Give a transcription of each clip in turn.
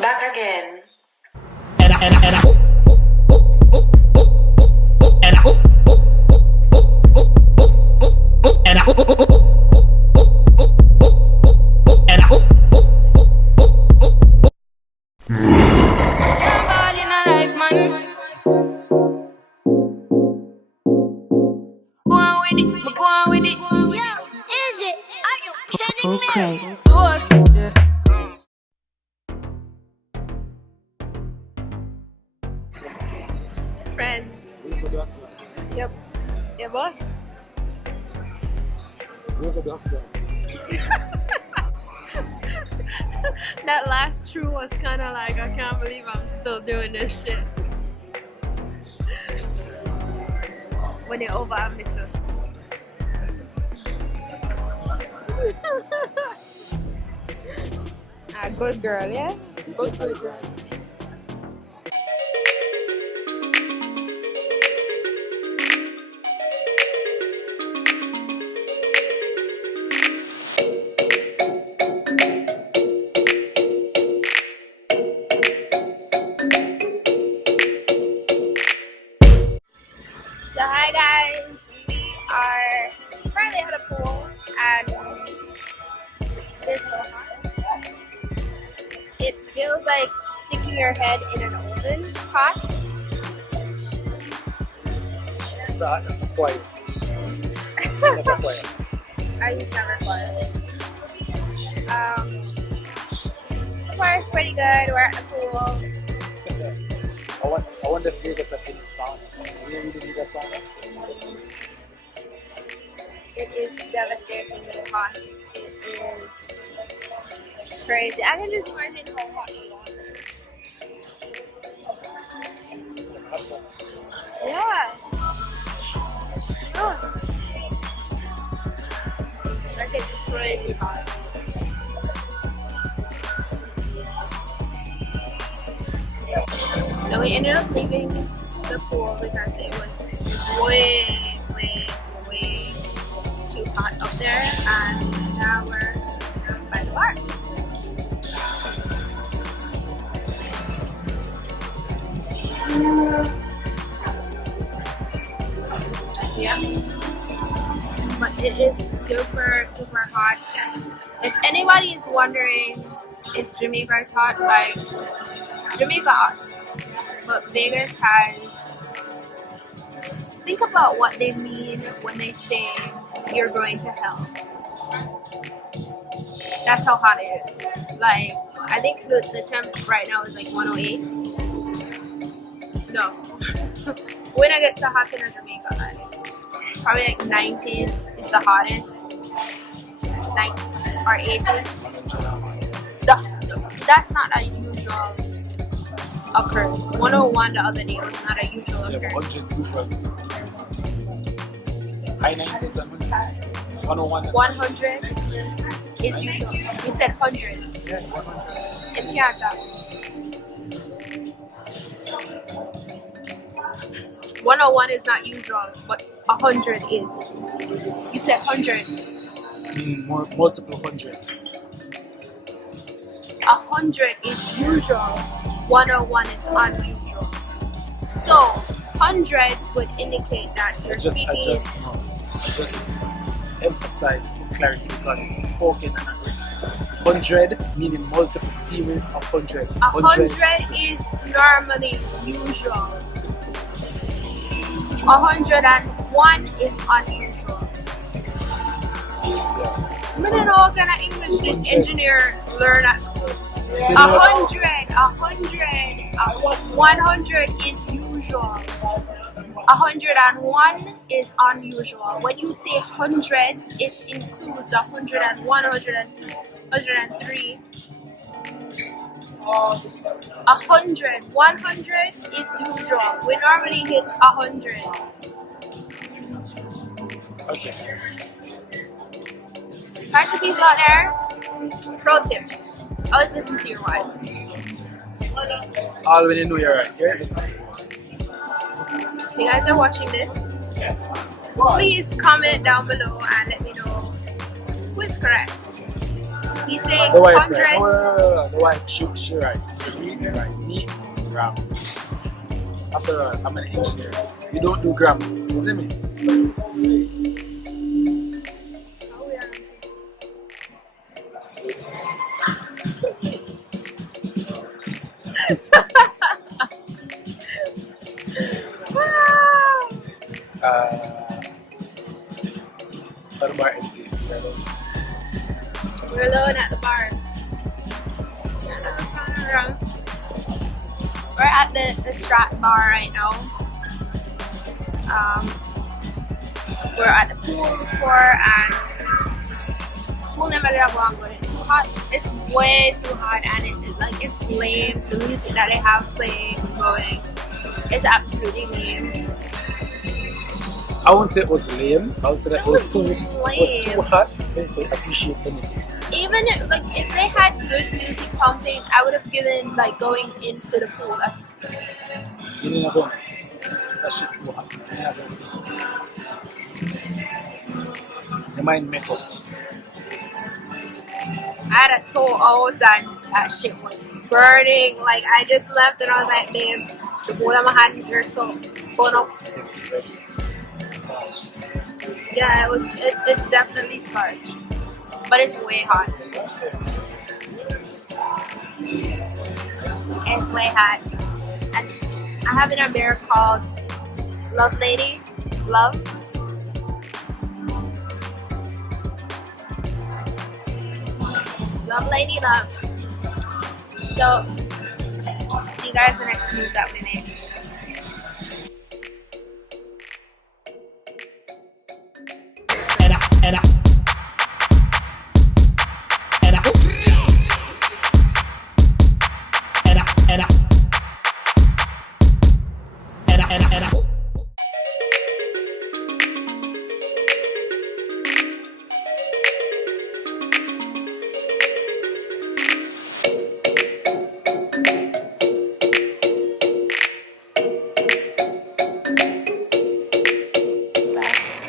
Back again. Friends. Yep. It was. That last true was kind of like, I can't believe I'm still doing this shit. When you're over ambitious. Good girl, yeah? Good girl. So hi guys, we are currently at a pool and it's so hot. It feels like sticking your head in an oven pot. It's hot and quiet. Never quiet. It's never quiet. So far it's pretty good. We're at the pool. I wonder if Vegas have any sauna or something. We really need a sauna. It is devastatingly hot. It is crazy. I can just imagine how hot the water is. Yeah. Oh. Like it's crazy hot. So we ended up leaving the pool because it was way too hot up there, and now we're by the bar. Yeah, but it is super hot. If anybody is wondering if Jamaica is hot, like Jamaica hot, but Vegas has. Think about what they mean when they say you're going to hell. That's how hot it is. Like, I think the temp right now is like 108. No. When I get so hot in Jamaica, like, probably like 90s is the hottest. 90 or 80s. That's not a usual occurrence. 101 the other day was not a usual occurrence. 100 usual. High 90s and 100. 101 100 is usual. You said hundreds. Yeah, 100. It's Kiata. 101 is not usual, but 100 is. You said hundreds. Meaning multiple hundred. 100 is usual. 101 is unusual. So hundreds would indicate that you're speaking. I just emphasized with clarity because it's spoken and not written. 100 meaning multiple series of 100. 100 is normally usual. 101 is unusual. Yeah. So I don't know what kind of English this engineer learned at school. 100 is usual. 101 is unusual. When you say hundreds, it includes 101, 102, 103. 100 is usual. We normally hit 100. Okay. Bunch of people out there, pro tip, always listen to your wife. All when you know you're right, you're listening. If you guys are watching this, please comment down below and let me know who is correct. He's saying The white hundreds. right. No. The white she right. She right. Me, gram. After all, I'm an engineer. You don't do gram. You see me? Oh, yeah. At the bar empty. We're alone at the bar. We're at the Strat bar right now. We're at the pool before, and pool never did have long, but it's too hot. It's way too hot, and it's lame. The music that they have playing going, it's absolutely lame. I wouldn't say it was lame. I would say that it was too lame. hot to appreciate anything. Even if they had good music pumping, I would have given going into the pool. You didn't go. That shit too hot. You didn't go. Your mind make up. I had a toe out and that shit was burning. I just left and I was like, babe, the bowl of my hand are so burn up. It's ready. It's scorched. Yeah, it's definitely scorched. But it's way hot. It's way hot. And I have in a beer called Love Lady. Love. Love Lady Love. So, see you guys in the next move that we made.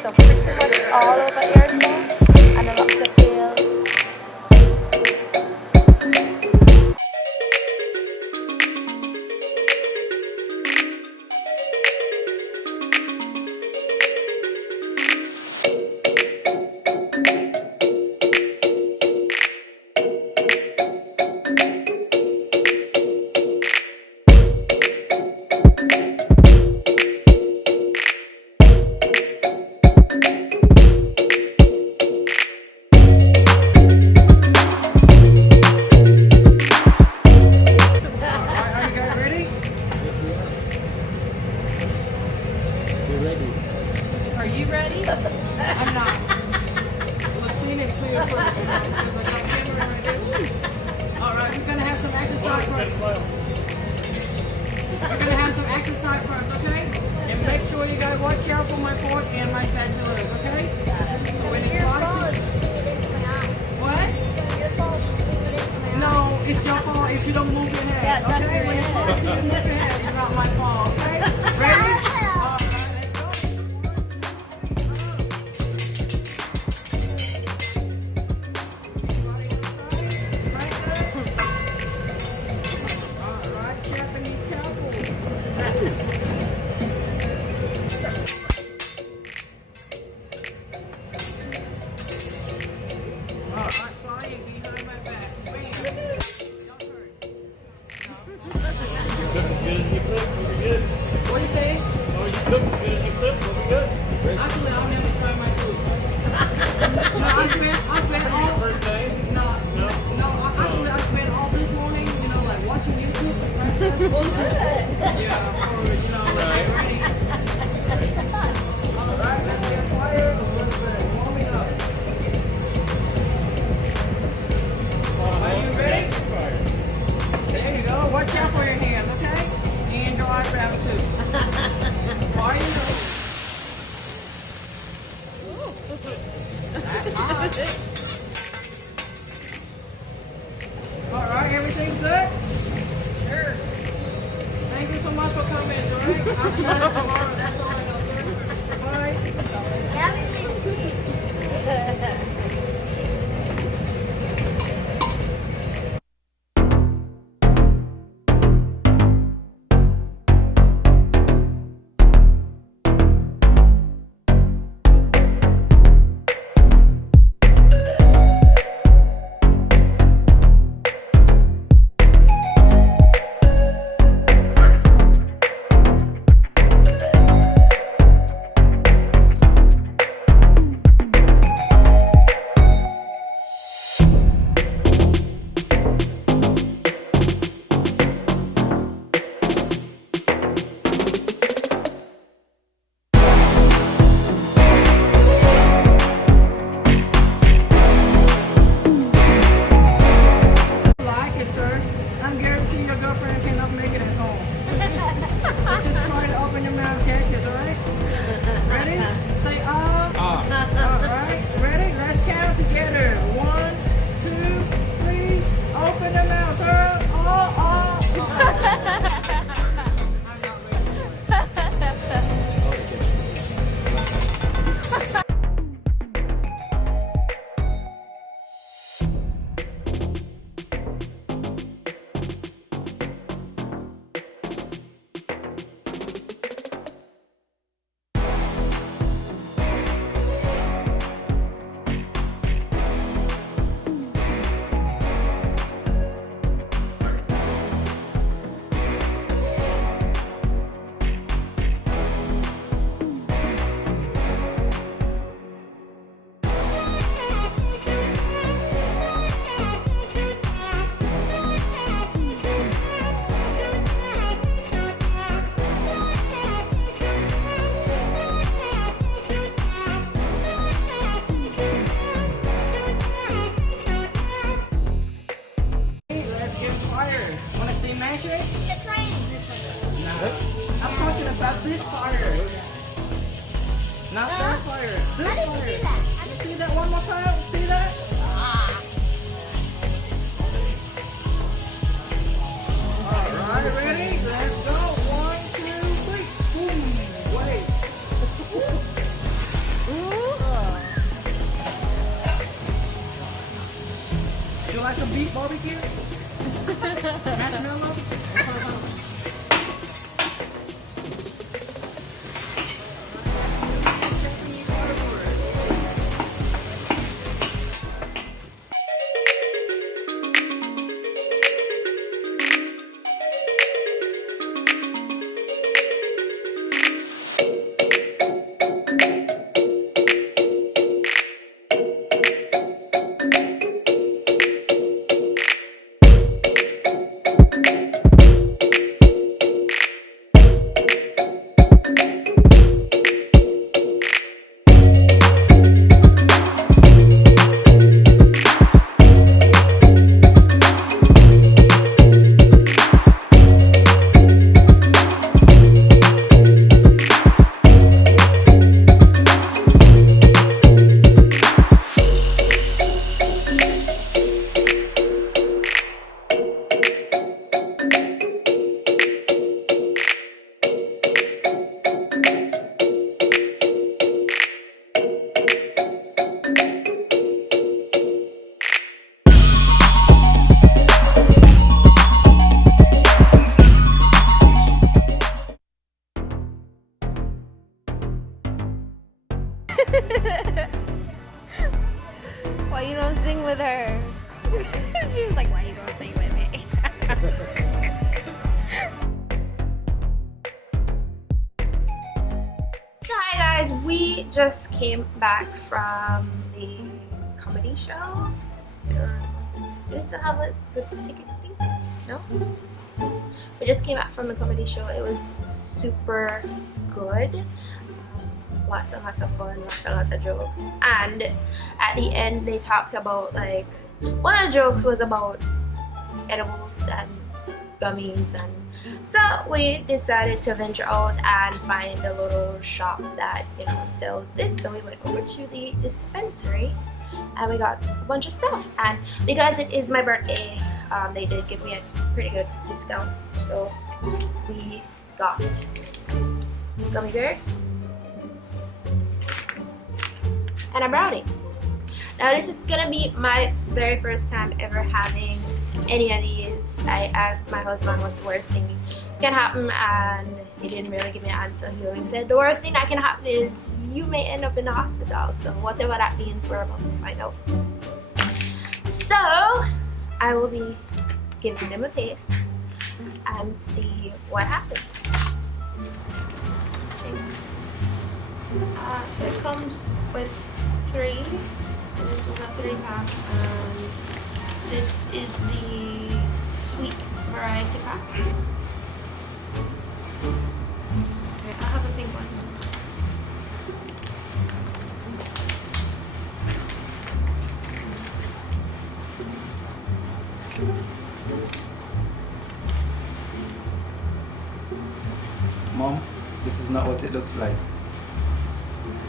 So pretty much all over airsoft and a lot of tail. Are you ready? I'm not. We'll clean and clear first. Because I got a camera right there. Alright, we're gonna have some exercise first. We're gonna have some exercise first, okay? And make sure you gotta watch out for my fork and my spatulas, okay? So when it flies, what? No, it's your fault if you don't move your head. Okay? When it flies, you move your head. It's not my fault, okay? Ready? What do you say? Oh, you cook as good as you cook. We'll be good. Actually, I'll never try my food. No, I spent all First day? no, actually I spent all this morning, watching YouTube for practice. Yeah, for Right. ready. All right, let's get fire a little bit, warming up. Are you ready? There you go. Watch out for your hands, okay? And your eyebrow too. Fire your nose. That's hot. All right, everything's good? Sure. I guarantee your girlfriend cannot make it at home. So just try to open your mouth and catch it, alright? Ready? Say Alright, ready? Let's count together. 1, 2, 3. Open the mouth, sir. I'm talking about this fire. Not that fire. This fire. See that one more time? See that? Alright, ready? Let's go. 1, 2, 3. Boom. Wait. You like some beef barbecue? Marshmallow? Why you don't sing with her? She was like, why you don't sing with me? So hi guys, we just came back from the comedy show. Do we still have the ticket thing? No? We just came back from the comedy show. It was super good. Lots and lots of fun, lots and lots of jokes. And at the end they talked about, like, one of the jokes was about edibles and gummies, and so we decided to venture out and find a little shop that, you know, sells this. So we went over to the dispensary and we got a bunch of stuff, and because it is my birthday, they did give me a pretty good discount, so we got gummy bears and a brownie. Now this is gonna be my very first time ever having any of these. I asked my husband what's the worst thing can happen, and he didn't really give me an answer. He only said the worst thing that can happen is you may end up in the hospital. So whatever that means, we're about to find out. So I will be giving them a taste and see what happens. Thanks. So it comes with 3. This was a 3-pack, and this is the sweet variety pack. Okay, I have a pink one. Mom, this is not what it looks like.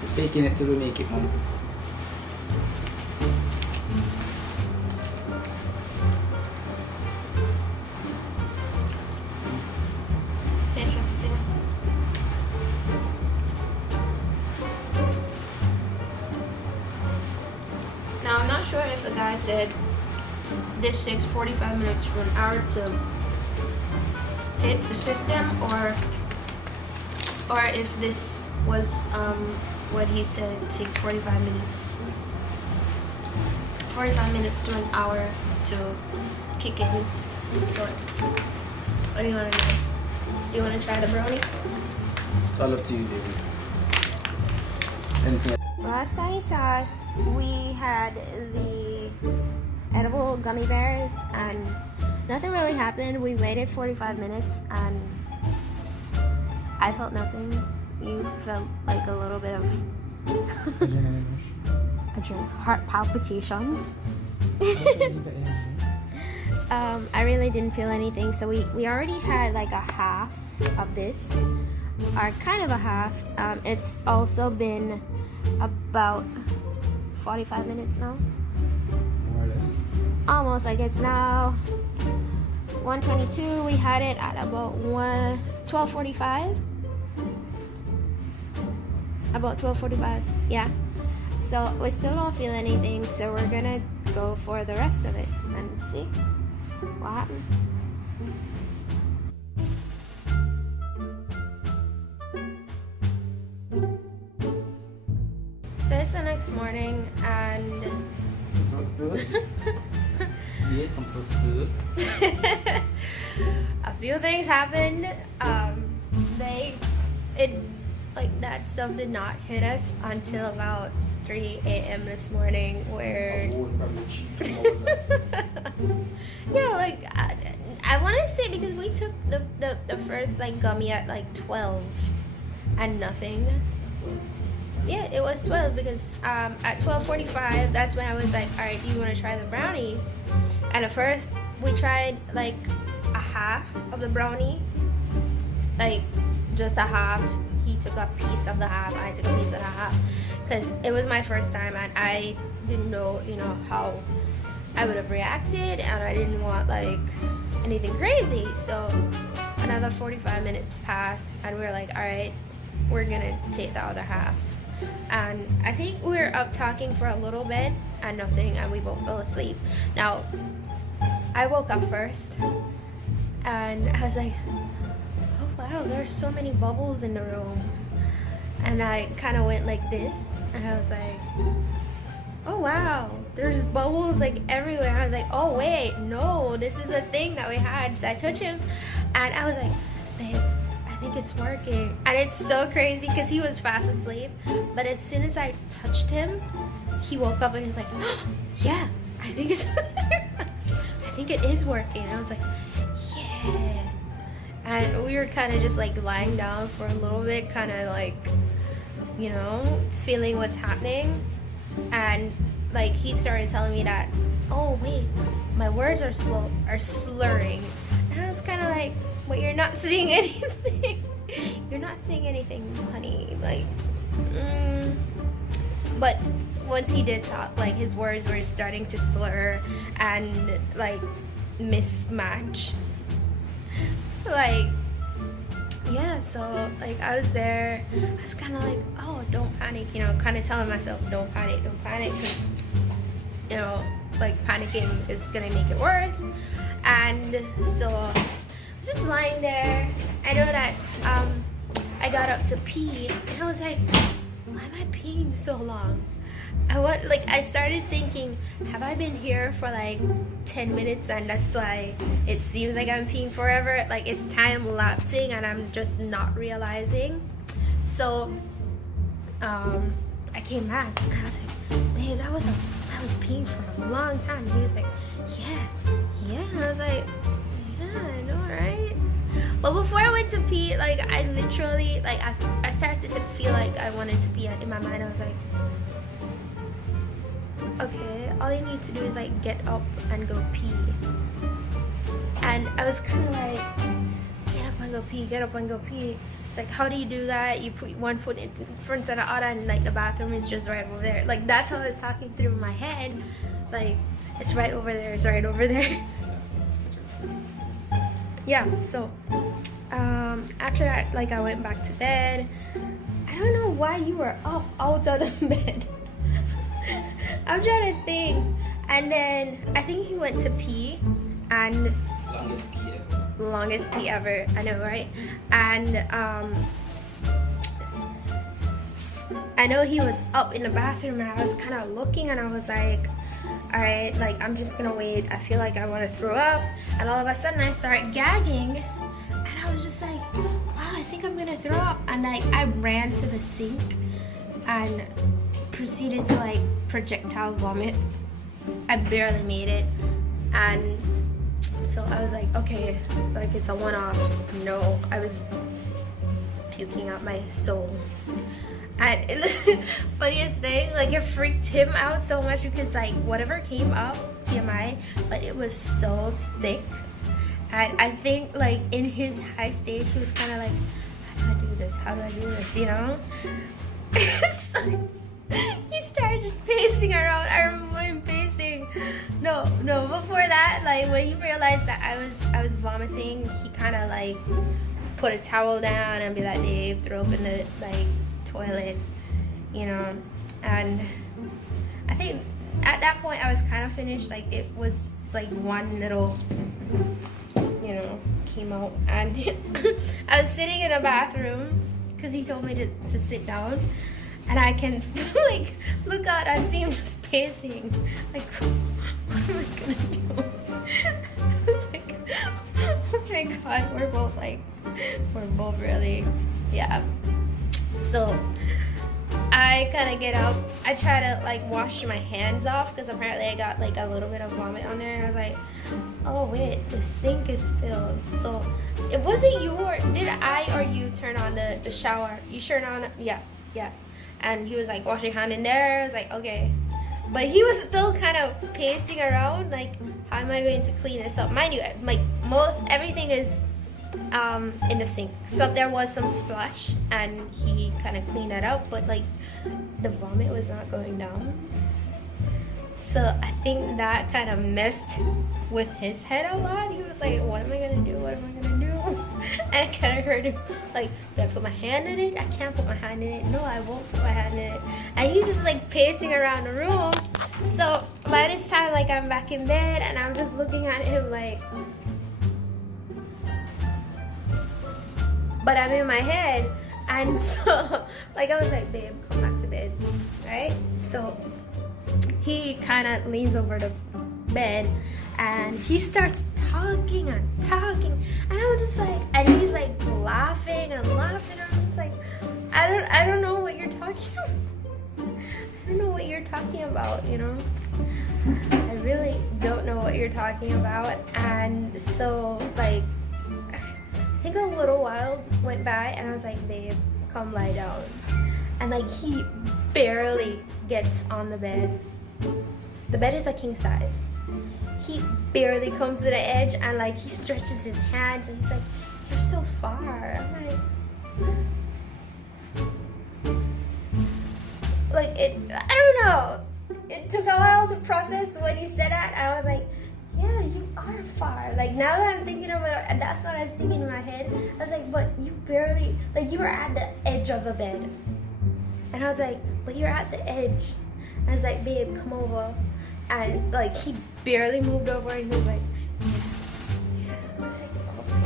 We're faking it till we make it, Mom. Now I'm not sure if the guy said this takes 45 minutes to an hour to hit the system, or if this was what he said takes 45 minutes. 45 minutes to an hour to kick in. What do you want to do? Do you want to try the brownie? It's all up to you, baby. Anything. Last time you saw us, we had the edible gummy bears and nothing really happened. We waited 45 minutes and I felt nothing. You felt like a little bit of heart palpitations. I really didn't feel anything, so we already had like a half of this, or kind of a half. It's also been about 45 minutes now. More or less. Almost. Like it's now 1:22. We had it at about 12:45. About 12:45. Yeah. So we still don't feel anything. So we're gonna go for the rest of it and see what happens. So it's the next morning and a few things happened. That stuff did not hit us until about 3 a.m. this morning, where yeah, like I want to say, because we took the first like gummy at like 12 and nothing. Yeah, it was 12 because at 12:45, that's when I was like, all right, do you want to try the brownie? And at first we tried like a half of the brownie, like just a half. He took a piece of the half, I took a piece of the half, because it was my first time and I didn't know, how I would have reacted, and I didn't want like anything crazy. So another 45 minutes passed and we were like, all right, we're gonna take the other half. And I think we were up talking for a little bit and nothing, and we both fell asleep. Now I woke up first and I was like, oh wow, there's so many bubbles in the room. And I kind of went like this and I was like, oh wow, there's bubbles like everywhere. I was like, oh wait, no, this is a thing that we had. So I touched him and I was like, babe, I think it's working. And it's so crazy because he was fast asleep, but as soon as I touched him, he woke up and he's like, oh, yeah, I think it's I think it is working. I was like, yeah. And we were kind of just like lying down for a little bit, kind of like, feeling what's happening. And like he started telling me that, oh wait, my words are slurring. And I was kind of like, but you're not seeing anything. You're not seeing anything, honey. Like, But once he did talk, like his words were starting to slur and like mismatch. Like, yeah, so like I was there, I was kind of like, oh, don't panic, kind of telling myself, don't panic, because like panicking is gonna make it worse. And so I was just lying there. I know that I got up to pee and I was like, why am I peeing so long? I started thinking, have I been here for like 10 minutes and that's why it seems like I'm peeing forever? Like it's time lapsing and I'm just not realizing. So I came back and I was like, babe, I was peeing for a long time. And he was like, yeah. And I was like, yeah, I know, right? But before I went to pee, like I literally, like I started to feel like I wanted to pee. In my mind I was like, okay, all you need to do is like get up and go pee. And I was kind of like, get up and go pee. It's like, how do you do that? You put one foot in front of the other, and like the bathroom is just right over there. Like that's how it's talking through my head. Like it's right over there. It's right over there. Yeah. So after that, like I went back to bed. I don't know why you were up out of the bed. I'm trying to think. And then I think he went to pee, and longest pee ever. I know, right? And I know he was up in the bathroom, and I was kind of looking, and I was like, all right, like I'm just gonna wait. I feel like I want to throw up, and all of a sudden I start gagging, and I was just like, wow, I think I'm gonna throw up. And like I ran to the sink and proceeded to like projectile vomit. I barely made it, and so I was like, okay, like it's a one-off. No, I was puking out my soul. And funniest thing, like it freaked him out so much because like whatever came up, TMI, but it was so thick. And I think like in his high stage, he was kind of like, how do I do this? How do I do this? You know? So, he started pacing around. I remember him pacing. No, before that, like when he realized that I was vomiting, he kind of like put a towel down and be like, babe, throw up in the like toilet, you know. And I think at that point I was kind of finished. Like it was like one little, you know, came out, and I was sitting in a bathroom because he told me to sit down. And I can like look out and see him just pacing. Like, what am I gonna do? I was like, oh my god, we're both really, yeah. So I kind of get up. I try to like wash my hands off because apparently I got like a little bit of vomit on there. And I was like, oh wait, the sink is filled. So it wasn't you, or did I or you turn on the shower? You turned on, yeah. And he was like, wash your hand in there. I was like, okay. But he was still kind of pacing around, like, how am I going to clean this up? Mind you, like, everything is in the sink. So there was some splash, and he kind of cleaned that up, but, like, the vomit was not going down. So I think that kind of messed with his head a lot. He was like, what am I going to do? What am I going to do? And I kind of heard him like, do I put my hand in it? I can't put my hand in it. No, I won't put my hand in it. And he's just like pacing around the room. So by this time, like I'm back in bed and I'm just looking at him like, but I'm in my head. And so like I was like, babe, come back to bed, right? So he kind of leans over the bed and he starts talking and I'm just like, and he's like laughing and I'm just like, I don't know what you're talking about. I don't know what you're talking about, you know. I really don't know what you're talking about. And so like I think a little while went by and I was like, babe, come lie down. And like he barely gets on the bed. The bed is a king size. He barely comes to the edge and like he stretches his hands and he's like, you're so far. I'm like it, I don't know. It took a while to process when he said that. I was like, yeah, you are far. Like now that I'm thinking about it, and that's what I was thinking in my head. I was like, but you barely, like you were at the edge of the bed. And I was like, but you're at the edge. I was like, babe, come over. And like he barely moved over and he was like, yeah. I was like, oh my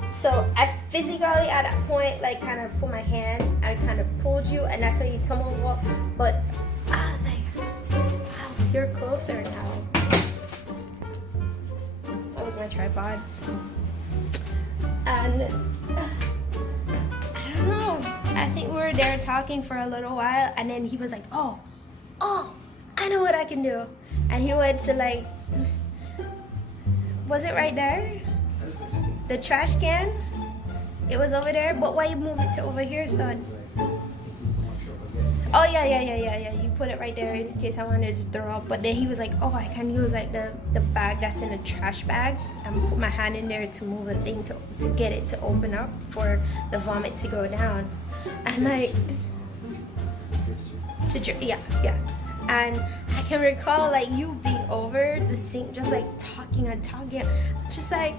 god. So I physically at that point like kind of put my hand and kind of pulled you, and that's how you come over. But I was like, wow, you're closer now. That was my tripod. And I don't know. I think we were there talking for a little while, and then he was like, oh, I know what I can do. And he went to like, was it right there? The trash can? It was over there, but why you move it to over here, son? Oh yeah. You put it right there in case I wanted to throw up. But then he was like, oh, I can use like the bag that's in a trash bag and put my hand in there to move a thing to get it to open up for the vomit to go down. And like, yeah. And I can recall like you being over the sink, just like talking and talking, just like.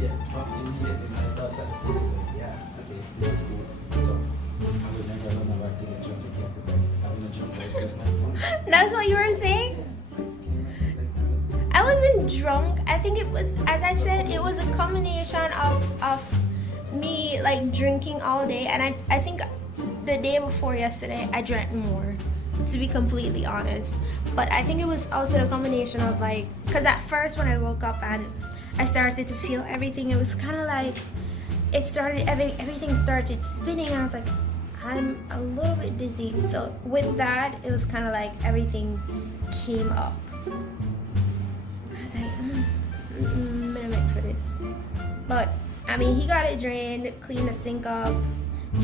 Yeah, immediately my thoughts at the same time. Yeah, okay, this is cool. So, I would never run over to get drunk again because I'm gonna jump right with my phone. That's what you were saying? I wasn't drunk. I think it was, as I said, it was a combination of me like drinking all day, and I think the day before yesterday I drank more, to be completely honest. But I think it was also a combination of like, because at first when I woke up and I started to feel everything, it was kind of like everything started spinning, and I was like, I'm a little bit dizzy. So with that, it was kind of like everything came up. I was like, I'm gonna make for this. But I mean, he got it drained, cleaned the sink up,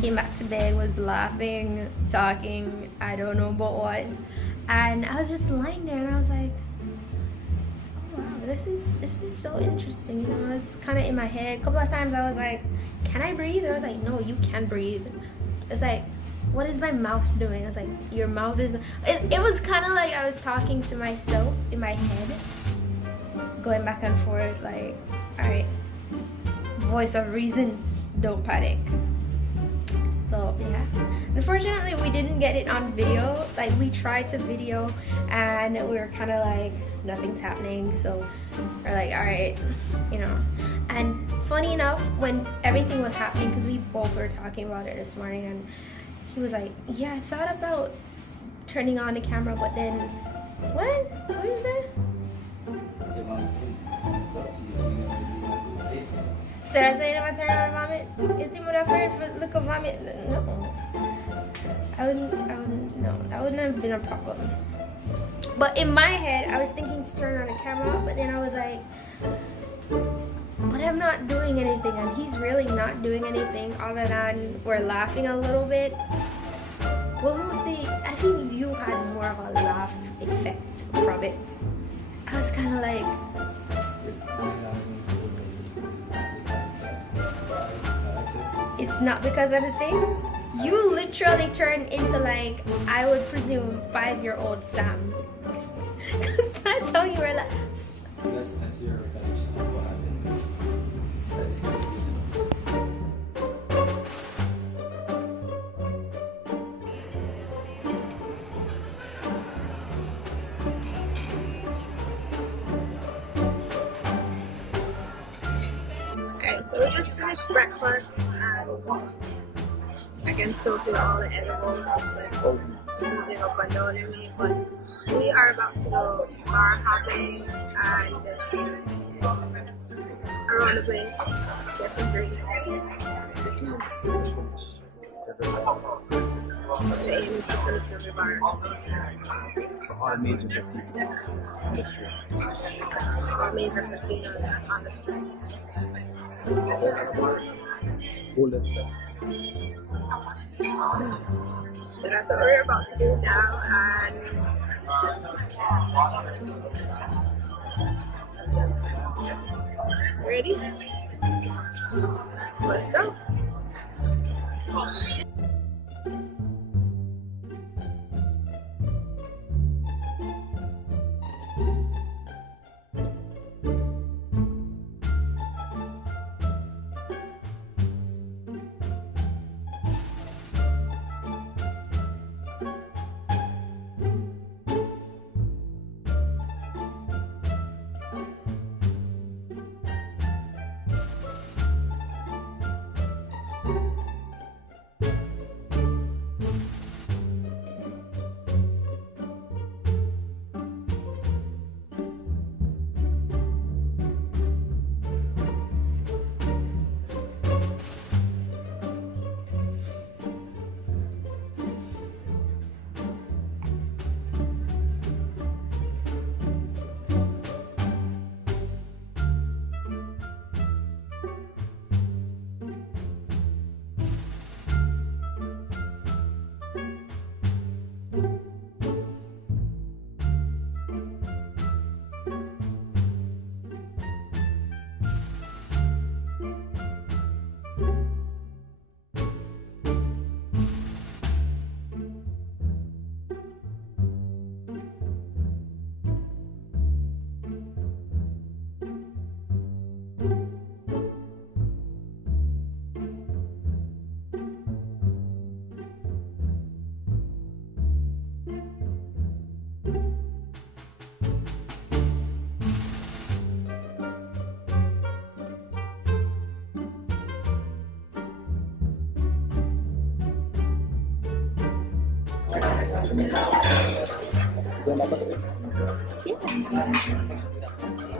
came back to bed, was laughing, talking, I don't know about what. And I was just lying there and I was like, wow, this is so interesting. You know, it's kind of in my head. A couple of times I was like, can I breathe? And I was like, no, you can breathe. It's like, what is my mouth doing? I was like, your mouth is. It was kind of like I was talking to myself in my head, going back and forth, like, all right, voice of reason, don't panic. So yeah, unfortunately we didn't get it on video. Like, we tried to video and we were kind of like, nothing's happening. So we're like, all right, you know. And funny enough, when everything was happening, because we both were talking about it this morning, and he was like, yeah, I thought about turning on the camera, but then what was that? Should I say if I turn on and vomit? Is he would have heard for look of vomit? No. I wouldn't, no. That wouldn't have been a problem. But in my head, I was thinking to turn on the camera, but then I was like, but I'm not doing anything, and he's really not doing anything other than we're laughing a little bit. Well, mostly, I think you had more of a laugh effect from it. I was kind of like, it's not because of the thing. You literally turned into like, I would presume 5-year-old Sam. Because that's how you were like. That's your recollection of what happened. That is confusing. Alright, so we just finished breakfast and I can still feel all the edibles just like moving up and down in me, but we are about to go bar hopping and just around the place, get some drinks. The aim is to finish every bar. For all major casinos on the street. All major casinos on the street. Hold it up. So that's what we're about to do now, and ready? Let's go.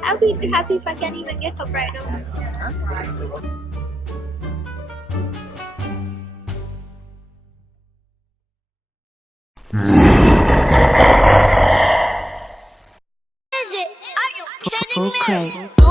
I'll be happy if I can't even get up right now. Is it? Are you kidding me?